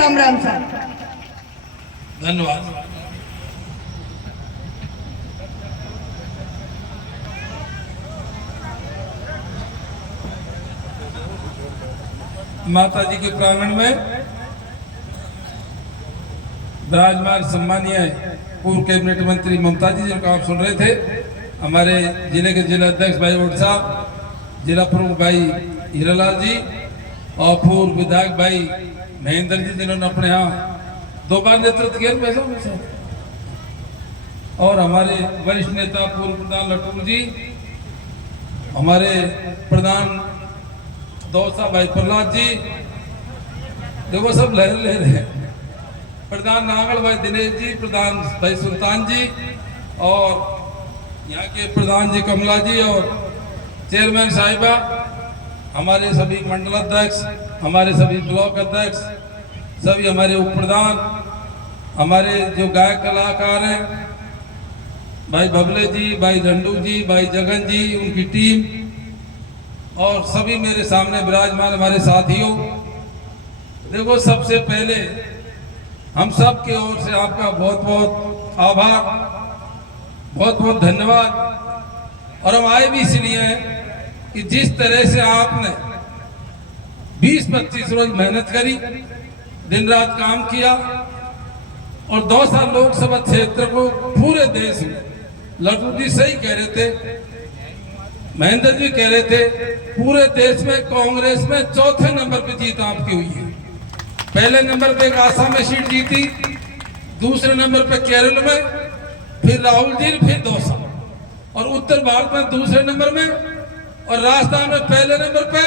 राम राम साहब। धन्यवाद। माता जी के प्रांगण में विराजमान सम्मानीय पूर्व कैबिनेट मंत्री ममता जी जिनका आप सुन रहे थे, हमारे जिले के जिला अध्यक्ष भाई ओट साहब, जिला प्रमुख भाई हीरालाल जी और पूर्व विधायक भाई महेंद्र जी जिन्होंने अपने यहाँ 2 बार नेतृत्व किया पैसों में से, और हमारे वरिष्ठ नेता पूर्व प्रधान लटूर जी, हमारे प्रधान दौसा भाई प्रहलाद जी, देखो सब लहर ले रहे हैं, प्रधान नांगल भाई दिनेश जी, प्रधान भाई सुल्तान जी और यहाँ के प्रधान जी कमला जी और चेयरमैन साहिबा, हमारे सभी मंडल अध्यक्ष, हमारे सभी ब्लॉक अध्यक्ष, सभी हमारे उप प्रधान, हमारे जो गायक कलाकार हैं भाई बबले जी, भाई झंडू जी, भाई जगन जी, उनकी टीम और सभी मेरे सामने विराजमान हमारे साथियों, देखो सबसे पहले हम सब की ओर से आपका बहुत बहुत आभार, बहुत बहुत धन्यवाद। और हम आए भी इसलिए हैं कि जिस तरह से आपने 20-25 रोज मेहनत करी, दिन रात काम किया और दौसा लोकसभा क्षेत्र को पूरे देश में, लड्डू जी सही कह रहे थे, महेंद्र जी कह रहे थे, पूरे देश में कांग्रेस में 4थे नंबर पे जीत आपकी हुई है। पहले नंबर पे आसाम में सीट जीती, दूसरे नंबर पे केरल में, फिर राहुल जी, फिर दौसा, और उत्तर भारत में दूसरे नंबर में, और राजस्थान में पहले नंबर पे,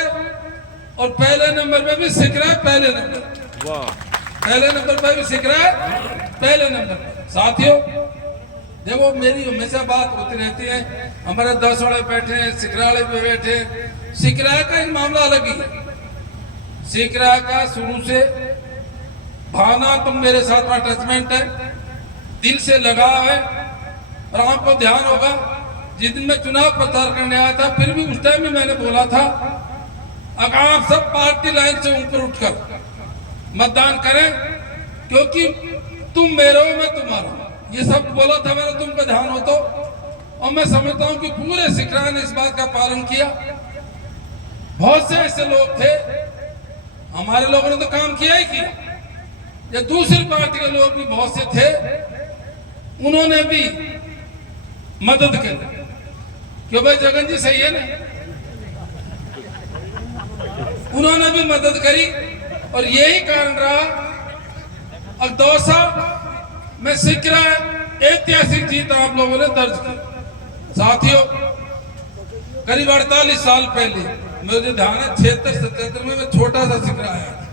और पहले नंबर पे भी सिकरा है पहले नंबर। वाह, पहले नंबर पे भी सिकरा है पहले नंबर पे। साथियों देखो मेरी हमेशा बात होती रहती है, हमारे 10 वाले बैठे हैं, सिकराले पे बैठे हैं, सिकरा का एक मामला अलग ही है। सिकरा का शुरू से भावना तुम मेरे साथ अटैचमेंट है, दिल से लगाव है, और आपको ध्यान होगा जिस दिन मैं चुनाव प्रचार करने आया था, फिर भी उस टाइम में मैंने बोला था अगर आप सब पार्टी लाइन से ऊपर उठकर मतदान करें, क्योंकि तुम मेरे हो मैं तुम्हारा, ये सब बोला था मैंने, तुमको ध्यान हो तो। और मैं समझता हूं कि पूरे सिकरा ने इस बात का पालन किया। बहुत से ऐसे लोग थे, हमारे लोगों ने तो काम किया ही किया, या दूसरी पार्टी के लोग भी बहुत से थे, उन्होंने भी मदद करी। क्यों भाई जगन जी सही है ना, उन्होंने भी मदद करी, और यही कारण रहा दौसा में सिकरा ऐतिहासिक जीत आप लोगों ने दर्ज की। साथियों करीब 48 साल पहले, मुझे ध्यान है 76-77 में मैं छोटा सा सिकरा आया था।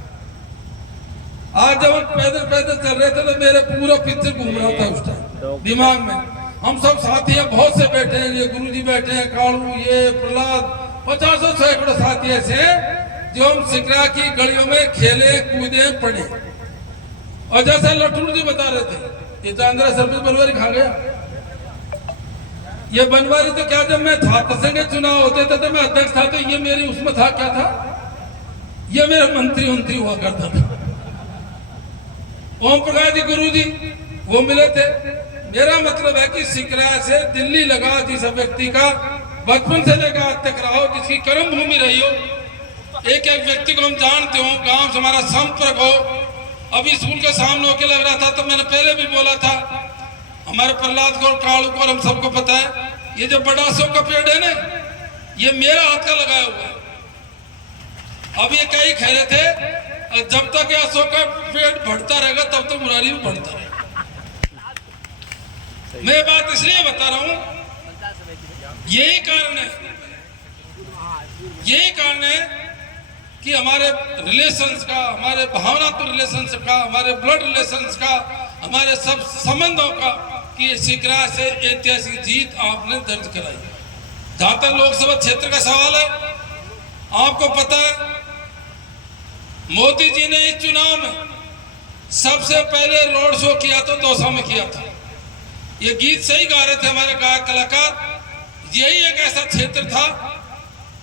आज जब हम पैदल पैदल चल रहे थे तो मेरे पूरा पिक्चर घूम रहा था उस टाइम दिमाग में। हम सब साथी हैं, बहुत से बैठे हैं, ये गुरुजी बैठे हैं, कालू, ये प्रहलाद, 50 सैकड़ों साथी ऐसे हैं जो हम सिकरा की गलियों में खेले, कूदे, पढ़े। और जैसे लठुर जी बता रहे थे, ये चांद्रा सर्विस बनवारी खा गया, ये बनवारी तो क्या, जब मैं छात्र संघ के चुनाव होते थे तो मैं अध्यक्ष था, तो ये मेरी उसमें था, क्या था, ये मेरा मंत्री हुआ करता था। ओम प्रकाश जी गुरु जी वो मिले थे। मेरा मतलब है कि सिकरा से दिल्ली लगा जिस व्यक्ति का बचपन से लेकर आज तक रहा हो, जिसकी कर्म भूमि रही हो, एक एक व्यक्ति को हम जानते हो, गांव से हमारा संपर्क हो। अभी स्कूल के सामने होके लग रहा था, तो मैंने पहले भी बोला था, हमारे प्रहलाद को और कालू को और हम सबको पता है, ये जो बड़ा अशोक का पेड़ है ना, ये मेरा हाथ का लगाया हुआ है। अब ये कई कह रहे थे जब तक अशोक का पेड़ बढ़ता रहेगा तब तो मुरारी भी बढ़ता रहेगा। मैं बात इसलिए बता रहा हूं, यही कारण है कि हमारे रिलेशंस का, हमारे भावनात्मक रिलेशंस का, हमारे ब्लड रिलेशंस का, हमारे सब संबंधों का, कि सिकरा से ऐतिहासिक जीत आपने दर्ज कराई। जहां तक लोकसभा क्षेत्र का सवाल है, आपको पता है मोदी जी ने इस चुनाव में सबसे पहले रोड शो किया तो दौसा में किया था। ये गीत सही गा रहे थे हमारे गायक कलाकार। यही एक ऐसा क्षेत्र था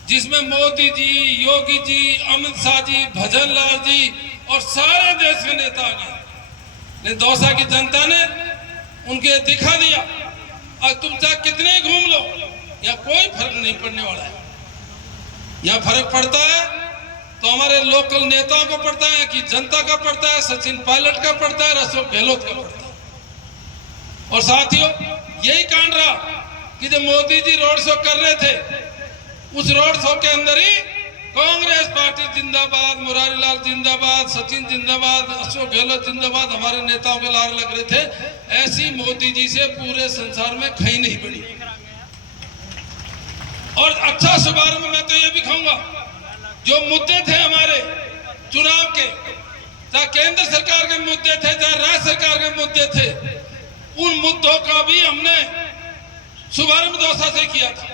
जिसमें मोदी जी, योगी जी, अमित शाह जी, भजन लाल जी, और सारे देश के नेता आ गए, लेकिन दौसा की जनता ने उनके दिखा दिया। और तुम चाहे कितने घूम लो, या कोई फर्क नहीं पड़ने वाला है। यहाँ फर्क पड़ता है तो हमारे लोकल नेताओं को पड़ता है कि जनता का पड़ता है, सचिन पायलट का पड़ता है, अशोक गहलोत का पड़ता है। और साथियों, यही कांड रहा कि जब मोदी जी रोड शो कर रहे थे, उस रोड शो के अंदर ही कांग्रेस पार्टी जिंदाबाद, मुरारी लाल जिंदाबाद, सचिन जिंदाबाद, अशोक गहलोत जिंदाबाद, हमारे नेताओं के लारे लग रहे थे। ऐसी मोदी जी से पूरे संसार में कहीं नहीं बनी। और अच्छा शुभारंभ मैं तो ये भी कहूंगा, जो मुद्दे थे हमारे चुनाव के, चाहे केंद्र सरकार के मुद्दे थे, चाहे राज्य सरकार के मुद्दे थे, उन मुद्दों का भी हमने शुभारंभ दौसा से किया था।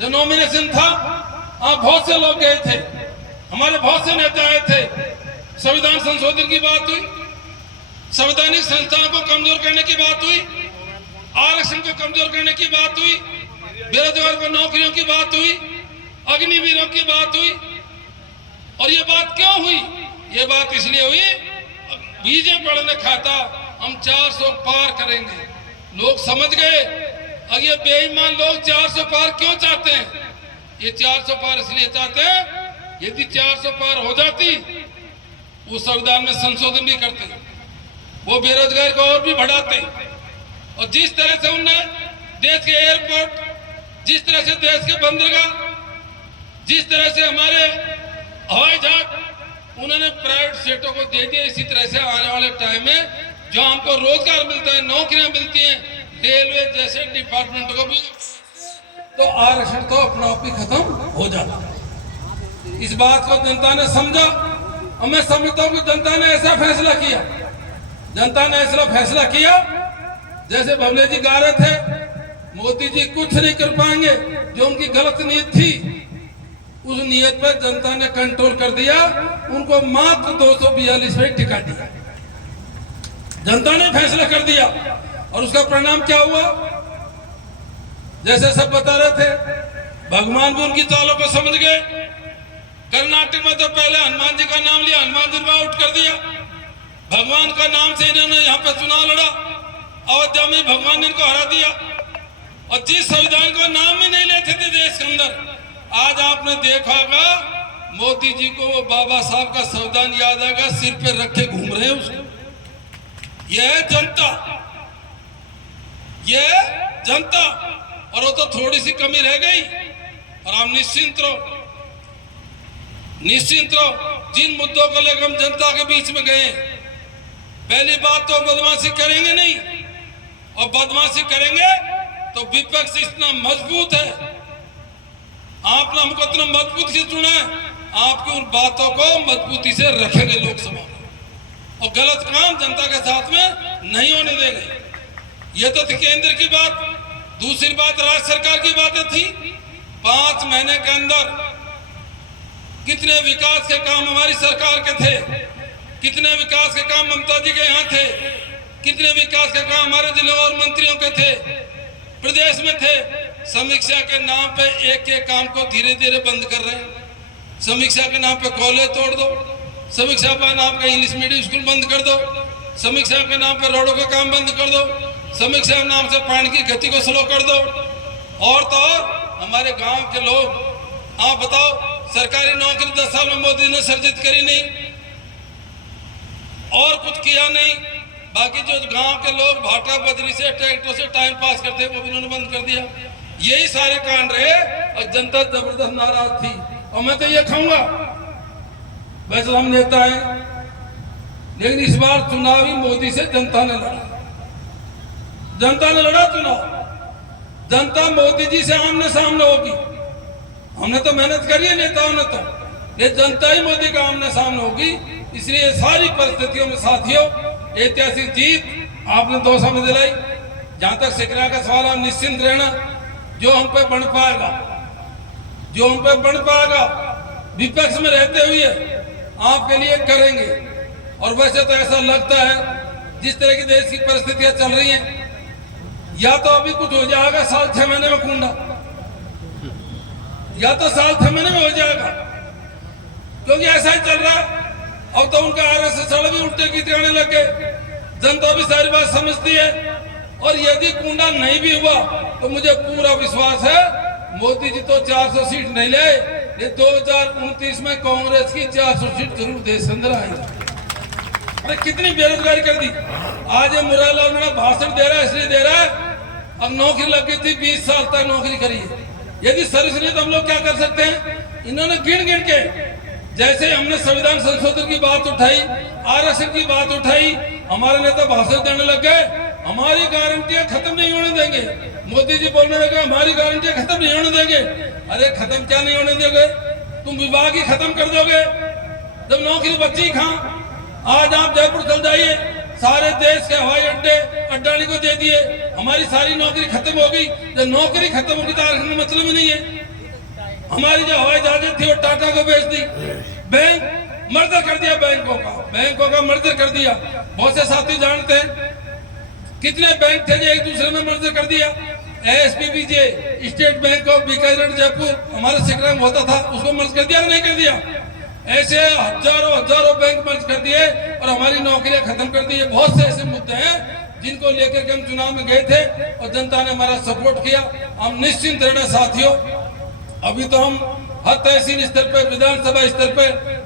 जो नॉमिनेशन था, बहुत से लोग गए थे, हमारे बहुत से नेता आए थे। संविधान संशोधन की बात हुई, संवैधानिक संस्थानों को कमजोर करने की बात हुई, आरक्षण को कमजोर करने की बात हुई, बेरोजगार को नौकरियों की बात हुई, अग्निवीरों की बात हुई। और ये बात क्यों हुई? ये बात इसलिए हुई, बीजेपी वालों ने कहा था हम 400 पार करेंगे। लोग समझ गए, अब ये बेईमान लोग 400 पार क्यों चाहते हैं? ये 400 पार इसलिए चाहते हैं, यदि 400 पार हो जाती, वो संविधान में संशोधन भी करते, वो बेरोजगारी को और भी बढ़ाते। और जिस तरह से उन्होंने देश के एयरपोर्ट, जिस तरह से देश के बंदरगाह, जिस तरह से हमारे हवाई जहाज उन्होंने प्राइवेट सेक्टर को दे दिया, इसी तरह से आने वाले टाइम में जो हमको रोजगार मिलता है, नौकरियां मिलती हैं, रेलवे जैसे डिपार्टमेंट को भी, तो आरक्षण तो अपना आप ही खत्म हो जाता है। इस बात को जनता ने समझा, और मैं समझता हूं कि जनता ने ऐसा फैसला किया, जनता ने ऐसा फैसला किया जैसे भवले जी गा रहे थे, मोदी जी कुछ नहीं कर पाएंगे। जो उनकी गलत नीयत थी, उस नीयत पर जनता ने कंट्रोल कर दिया, उनको मात्र 242 में टिका दिया। जनता ने फैसला कर दिया, और उसका परिणाम क्या हुआ? जैसे सब बता रहे थे, भगवान भी उनकी चालों को समझ गए। कर्नाटक में तो पहले हनुमान जी का नाम लिया, हनुमान जी को आउट कर दिया। भगवान का नाम से इन्होंने यहाँ पे चुनाव लड़ा, अयोध्या में भगवान ने इनको हरा दिया। और जिस संविधान को नाम ही नहीं लेते थे देश के अंदर, आज आपने देखा होगा मोदी जी को वो बाबा साहब का संविधान याद आएगा, सिर पे रखे घूम रहे हैं उसको। यह है जनता, यह जनता। और वो तो थोड़ी सी कमी रह गई, और आप निश्चिंत रहो, निश्चिंत रहो। जिन मुद्दों को लेकर हम जनता के बीच में गए, पहली बात तो बदमाशी करेंगे नहीं, और बदमाशी करेंगे तो विपक्ष इतना मजबूत है, आपने हमको इतना मजबूत से चुना है, आपकी उन बातों को मजबूती से रखेंगे लोकसभा में, और गलत काम जनता के साथ में नहीं होने देंगे। ये तो थी केंद्र की बात। दूसरी बात राज्य सरकार की बातें थी। 5 महीने के अंदर कितने विकास के काम हमारी सरकार के थे, कितने विकास के काम ममता जी के यहाँ थे, कितने विकास के काम हमारे जिलों और मंत्रियों के थे, प्रदेश में थे। समीक्षा के नाम पे एक एक काम को धीरे धीरे बंद कर रहे हैं। समीक्षा के नाम पे कॉलेज तोड़ दो, समीक्षा के नाम पे इंग्लिश मीडियम स्कूल बंद कर दो, समीक्षा के नाम पे रोडों का काम बंद कर दो, समीक्षा के नाम से पानी की गति को स्लो कर दो। और तो और हमारे गांव के लोग, आप बताओ, सरकारी नौकरी 10 साल में मोदी ने सर्जित करी नहीं, और कुछ किया नहीं। बाकी जो गांव के लोग भाटा बजरी से ट्रैक्टर से टाइम पास करते, वो भी उन्होंने बंद कर दिया। यही सारे कांड रहे, और जनता जबरदस्त नाराज थी। और मैं तो ये कहूंगा, वैसे हम नेता हैं, लेकिन इस बार चुनाव ही मोदी से जनता ने लड़ा, जनता ने लड़ा चुनाव। जनता मोदी जी से आमने सामने होगी। हमने तो मेहनत करी है नेताओं ने, तो ये जनता ही मोदी का आमने सामने होगी। इसलिए सारी परिस्थितियों में साथियों, ऐतिहासिक जीत आपने दौसा में दिलाई। जहां तक सिकरा का सवाल, हम निश्चिंत रहना, जो हम पे बन पाएगा, जो हम पे बन पाएगा, विपक्ष में रहते हुए आपके लिए करेंगे। और वैसे तो ऐसा लगता है, जिस तरह की देश की परिस्थितियां चल रही हैं, या तो अभी कुछ हो जाएगा साल 6 महीने में कुंडा, या तो साल 6 महीने में हो जाएगा, क्योंकि ऐसा ही चल रहा है। अब तो उनका आरएसएस वाले भी उल्टे गीत गाने लगे। जनता भी सारी बात समझती है। और यदि कुंडा नहीं भी हुआ तो मुझे पूरा विश्वास है मोदी जी तो 400 सीट नहीं ले, ये 2029 में कांग्रेस की 400 सीट जरूर देश अंदर आएगी। अरे कितनी बेरोजगारी कर दी। आज ये मुरारलाल मीणा भाषण दे रहा है इसलिए दे रहा है, अब नौकरी लग गई थी 20 साल तक नौकरी करी है। यदि सर्विस नहीं तो हम लोग क्या कर सकते हैं। इन्होंने गिन गिन के, जैसे हमने संविधान संशोधन की बात उठाई, आरक्षण की बात उठाई, हमारे नेता भाषण देने लग गए हमारी गारंटियां खत्म नहीं होने देंगे। मोदी जी बोलने लगे हमारी गारंटियां खत्म नहीं होने देंगे। अरे खत्म क्या नहीं होने देंगे, तुम विभाग ही खत्म कर दोगे जब नौकरी बच्ची कहां। आज आप जयपुर चल जाइए, सारे देश के हवाई अड्डे अडानी को दे दिए, हमारी सारी नौकरी खत्म हो गई। जब नौकरी खत्म होगी तो आरक्षण का मतलब ही नहीं है। हमारी जो हवाई जहाजें थी वो टाटा को बेच दी। बैंक मर्जर कर दिया, बैंकों का मर्जर कर दिया। बहुत से साथी जानते हैं कितने बैंक थे जो एक दूसरे में मर्जर कर दिया। SPBJ state bank of Bikaner Jaipur हमारे सेक्टर में होता था, उसको मर्ज कर दिया नहीं कर दिया। ऐसे हजारों बैंक मर्ज कर दिए और हमारी नौकरियां खत्म कर दी। बहुत से ऐसे मुद्दे हैं जिनको लेकर के हम चुनाव में गए थे और जनता ने हमारा सपोर्ट किया। हम निश्चिंत रहना साथियों, अभी तो हम हर तहसील स्तर पर, विधानसभा स्तर पर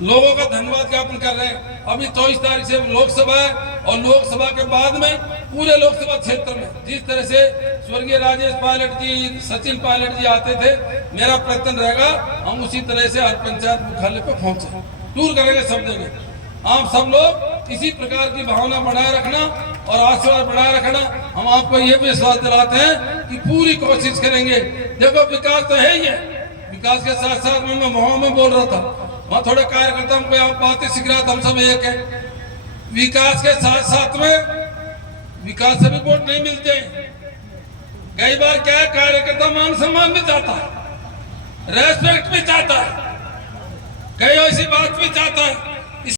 लोगों का धन्यवाद ज्ञापन कर रहे हैं। अभी 24 तारीख से लोकसभा है और लोकसभा के बाद में पूरे लोकसभा क्षेत्र में जिस तरह से स्वर्गीय राजेश पायलट जी, सचिन पायलट जी आते थे, मेरा प्रयत्न रहेगा हम उसी तरह से हर पंचायत मुख्यालय पर पहुंचे, टूर करेंगे सब जगह। आप सब लोग इसी प्रकार की भावना बनाए रखना और आशीर्वाद बनाए रखना। हम आपको ये विश्वास दिलाते हैं कि पूरी कोशिश करेंगे। देखो विकास तो है ही है, विकास के साथ साथ मैं वहां में बोल रहा था, वहाँ थोड़े कार्यकर्ता हमको यहाँ बातें सीख रहा था, हम सब एक है। विकास के साथ साथ में विकास से भी वोट नहीं मिलते। कई बार क्या है, कार्यकर्ता मान सम्मान भी चाहता है, रेस्पेक्ट भी चाहता है, कई ऐसी बात भी चाहता है